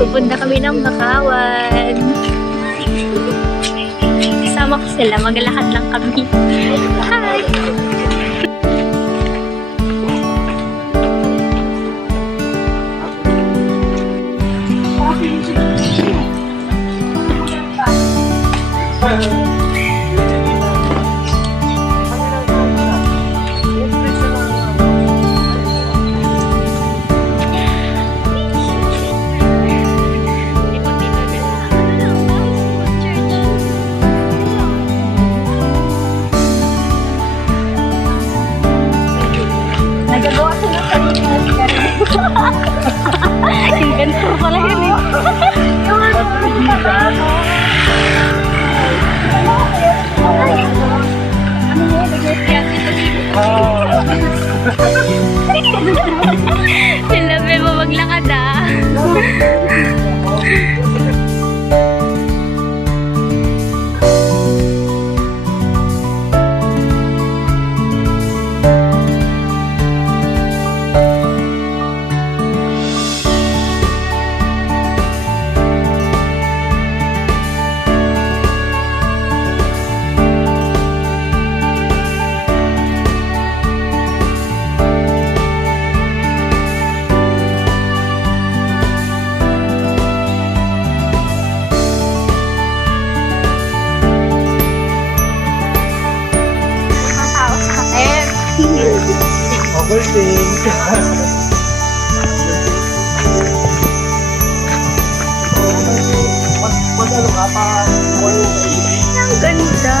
Pupunta kami ng Bakawan. Kasama ko sila, maglalakad lang kami. Hi! Nagagawa ko ng sarili ng Inventor pala yun eh. Sinabi mo maglakad ah. Overthink. Mas ano ka pa? Ang ganda.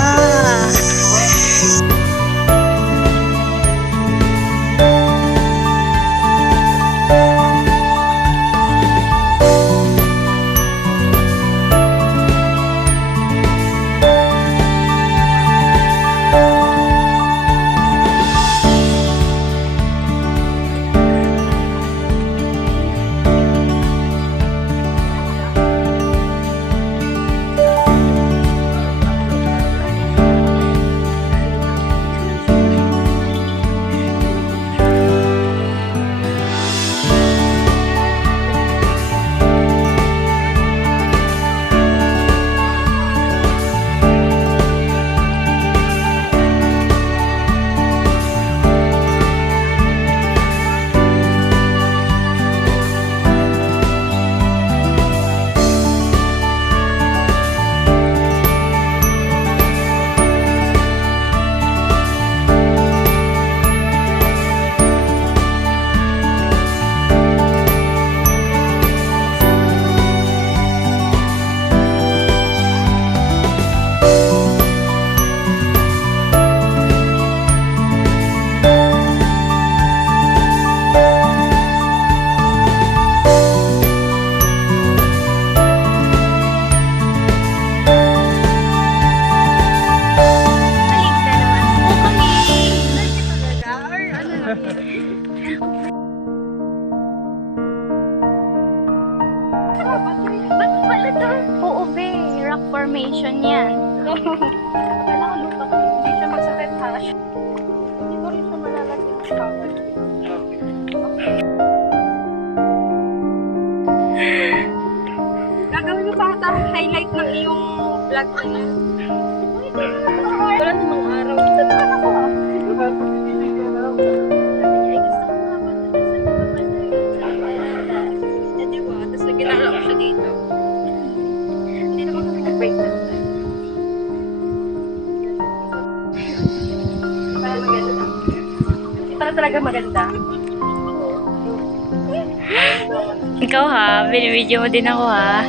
Ba't pala to? Oo, be. Rock formation yan. Kailangan lupa ko. Hindi siya masakit ha. Hindi ko rin siya malalagay ng cover. Gagawin mo pa ata highlight ng iyong vlog na yun. Wala namang araw. Ito naman ako ha. Tapos nagkinala ko siya dito. Hindi naman kami nag-break na. Parang maganda. Parang talaga maganda. Ikaw ha, binibidyo mo din ako ha.